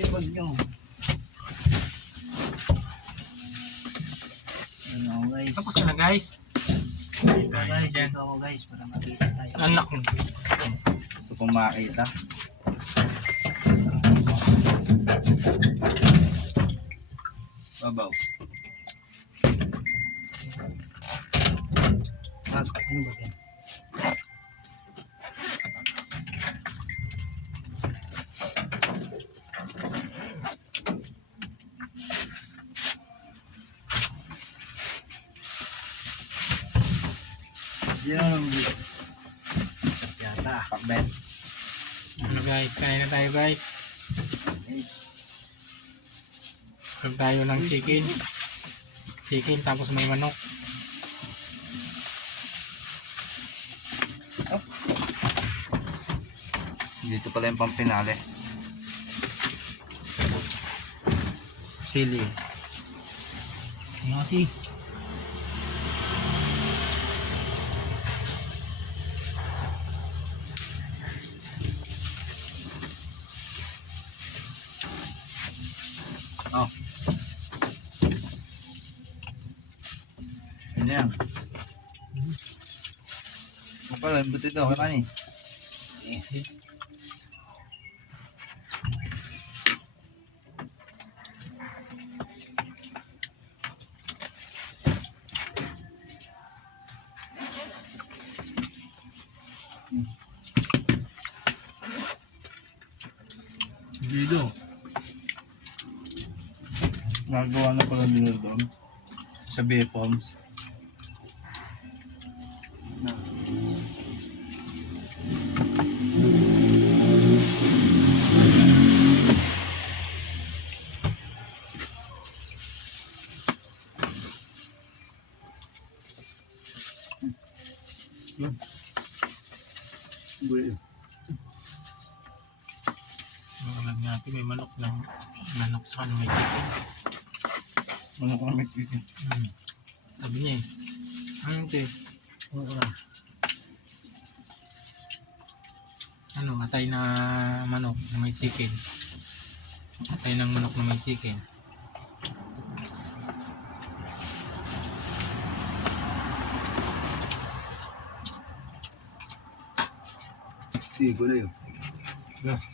Sipag nyo. Ano guys. Tapos na guys. Ito guys, Ayan. ito ako guys para makita tayo. Anak. Ito kung makita. Babaw. Ah, ano ba? Yan. Pakbet. Ano guys, kain na tayo guys. Guys. Kag tayo ng chicken. Chicken tapos may manok. Dito pala yung pampinali. Sili. Ano kasi? Pala, buti ito, kaya ni. Dito. Nagawa na pala nila doon. Sa B-Forms. Makalad natin may manok lang. Manok sa ano may chicken. Ano ko may chicken? Hmm. Sabi niya eh. Ano ito eh? Oo na. Ano, atay na manok na may chicken. Atay ng manok na may chicken. Sige ko na yun. Bir-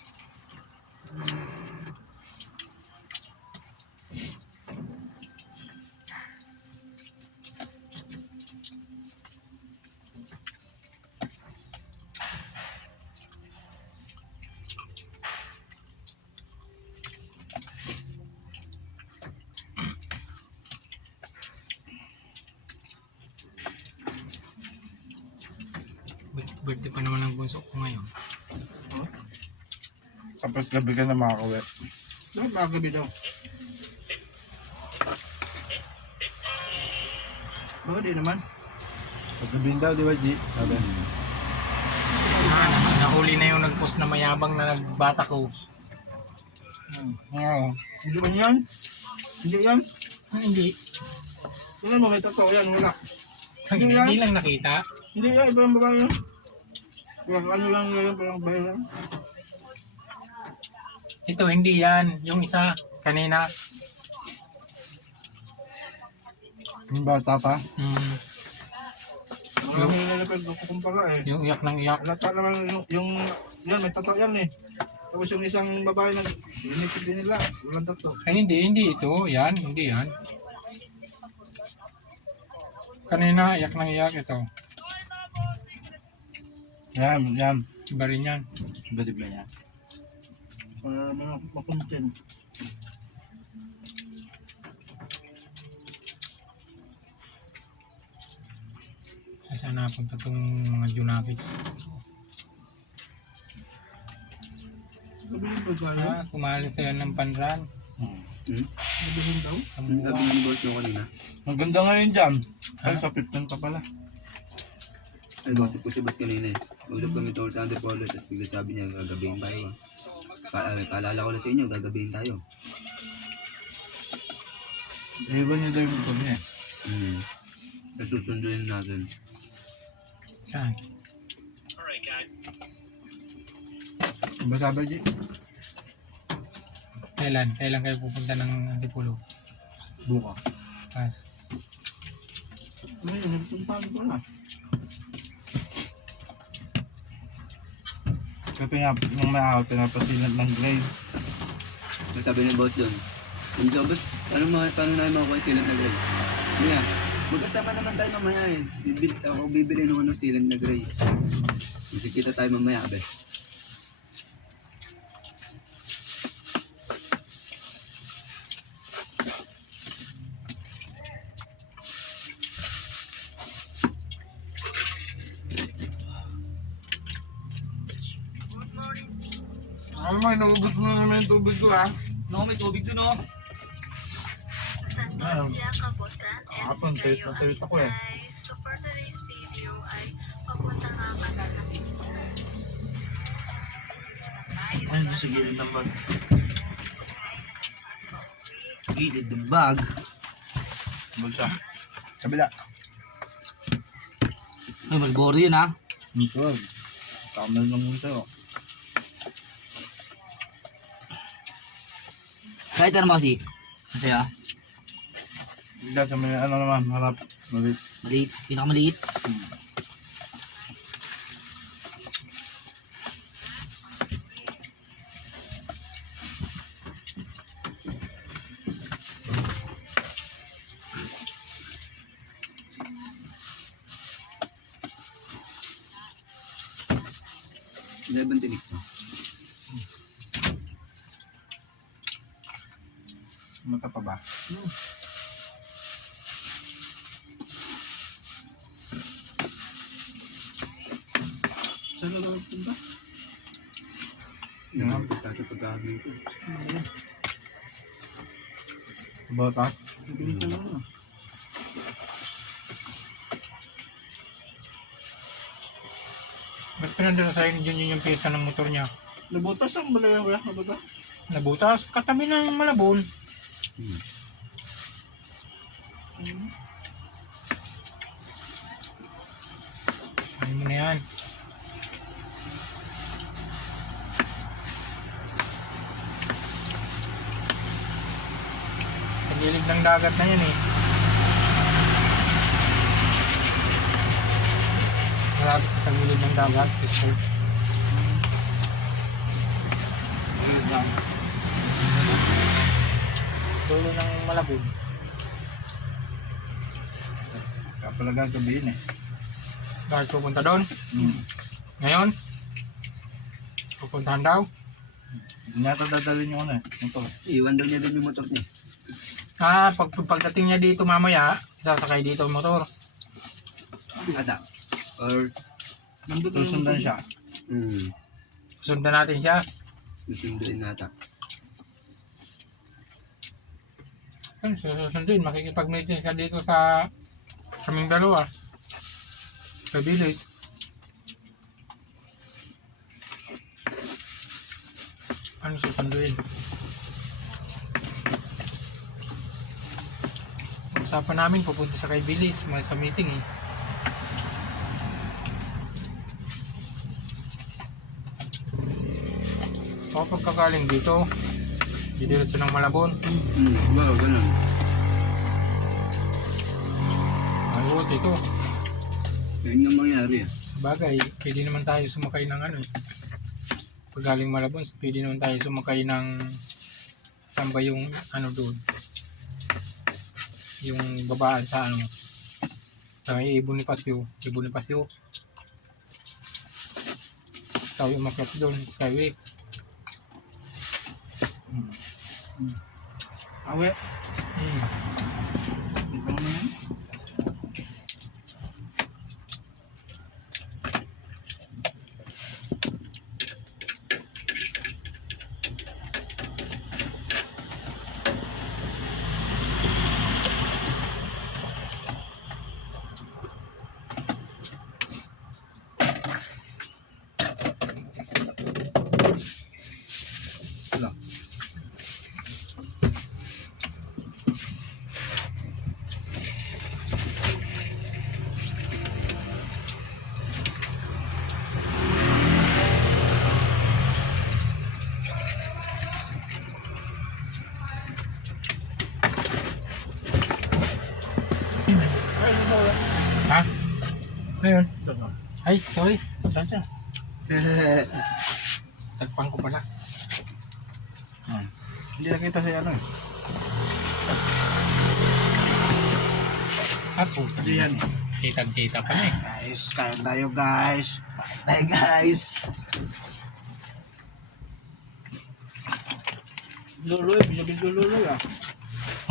Birthday pa naman ng bunso ko ngayon. Tapos gabi ka na makakawet. Bakit makagabi daw? Bakit di naman? Paggabihin daw, di ba, G? Sabi. Ah, na- nahuli na yung nag-post na mayabang na nagbata ko. Oo. Hindi ba yan? Hindi yan? Ah, hindi. Tingnan mo, may totoo yan, wala. Hindi, hindi lang nakita. Hindi yan, iba yung babae yan. Parang ano lang yan, parang babae yan. Ito, hindi yan. Yung isa, kanina. Yung bata pa. Hmm, Ang hingin na pagkukumpara eh. yung iyak ng iyak. Halata naman yung, yung, yan, may totoo yan eh. Tapos yung isang babae na, inipit din nila, walang totoo. Ay, hindi, hindi ito. Yan, hindi yan. Kanina, iyak ng iyak ito. Yan, yan. Iba rin yan. Iba di ba yan? Para mga makontent. Saan napunta itong mga Junakis? Sabihin ba tayo? Ah, kumali sila ng panran. Hmm. Sabihin daw? Ang ganda ngayon dyan. Ha? Ay, sa 15 ka pala. Ay, gossip ko si Bas kanina eh. Mag-usap kami tungkol sa Antipolo, tapos bigla sabi niya, gagabihin tayo. Ka- Kaalala ko na sa inyo, gagabihin tayo. Iwan niyo daw yung motor niya. Hmm. Tapos susunduin natin. Saan? Ba sabi, G? Kailan? Kailan kayo pupunta ng Antipolo? Buka. Pas. Ngayon, nagpuntahan ko na. Kaya pinap yung may ako, pinapasilat ng grade. Ang sabi ng boss doon, yung jobs, paano, mga, paano namin makukuha yung sealant na gray? Hindi nga, magkasama naman tayo mamaya eh. Bibili, ako bibili ng ano, sealant na gray. Magkikita tayo mamaya, abe. Ano mo, inaubos mo na naman yung tubig ko ha. No, may tubig doon oh. Ayun. Santos Kapusan and Kahapon, tuyot na tuyot ako eh. Guys, so for today's video ay papunta nga pala kami. Ay, sa gilid ng bag. Gilid ng bag. Bagsa. Kabila. Ay, Malboro yun ha. Ito. Kamal lang mo sa'yo. Kahit ano mo kasi. Masaya. Hindi sa may ano naman, harap. Malit. Maliit. Pinakamaliit. Eleven tinik to. Mata pa ba? Saan na lang punta? Nakapos tayo sa pagkakaroon ko. Bata. Bibili lang na. Ba't pinandun sa inyo yun yung pyesa ng motor niya? Nabutas ang balaya kuya. Nabutas. Nabutas, katabi ng malabon. Ano mo na yan? Sa gilid ng dagat na yan eh. Malapit sa gilid ng dagat. So, Gilid lang. Dulo ng malabon. Kaya pala gagabihin eh. Dahil pupunta doon. Hmm. Ngayon, pupuntahan daw. Hindi yata dadalhin yung ano eh. Ito. Iwan daw niya din yung motor niya. Ah, pag pagdating niya dito mamaya, sasakay dito ang motor. Ata. Or, Susundan motor. siya. hmm, Sundan natin siya. susunduin nata. Ayun, susundin. Makikipag-meeting ka dito sa kaming dalawa. Sa bilis. Ano susunduin? Usapan namin pupunta sa kay Bilis, mas sa meeting eh. O pagkagaling dito, didiretso ng Malabon. Hmm, wow, ganun. Ay, buti ito. Yun yung mangyari ah. Bagay, pwede naman tayo sumakay ng ano. Pag galing Malabon, pwede naman tayo sumakay ng saan ba yung ano doon? Yung babaan sa ano? Sa may Ibon ni Pasyo. Ibon ni Pasyo. Tayo umakyat doon, Skyway. Awe. Hmm. Ito na Ha? Ayun. Ay, sorry. Tansya. Tagpang ko pala. Hmm. Hindi nakita sa ano eh. Ah, puta. Hindi yan. Kitang-kita pa na eh. Guys, kain tayo guys. Kain tayo guys. Luloy, binibig luloy ah.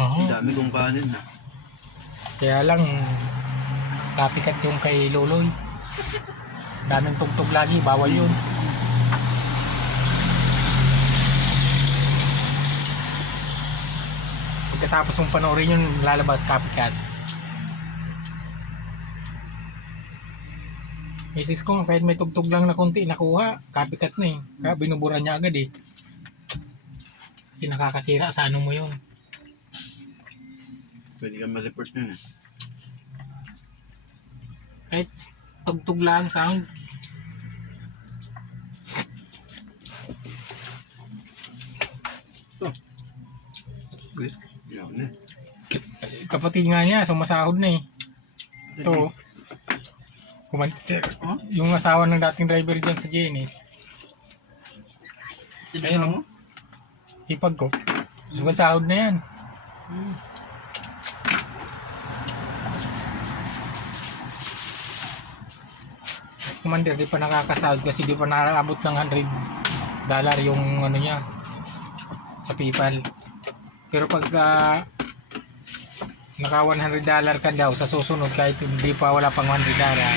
Oo. Ang dami kong kanin ha. Kaya lang, kapikat yung kay Loloy. Daming tugtog lagi, bawal yun. Pagkatapos mong panoorin yun, lalabas copycat. Misis ko, kahit may tugtog lang na konti nakuha, copycat na eh. Kaya binubura niya agad eh. Kasi nakakasira sa ano mo yun. Pwede ka ma-report nun eh. Kahit tugtog lang sound, Yaw na. kapatid nga niya, sumasahod na eh. Ito, kuman Huh? yung asawa ng dating driver dyan sa GNS, Ayun mo? ipag ko, sumasahod na yan. Commander, di pa nakakasahod kasi di pa nakaabot ng 100 dollar yung ano niya sa PayPal. Pero pag ah, naka 100 dollar ka daw sa susunod kahit hindi pa wala pang 100 dollar,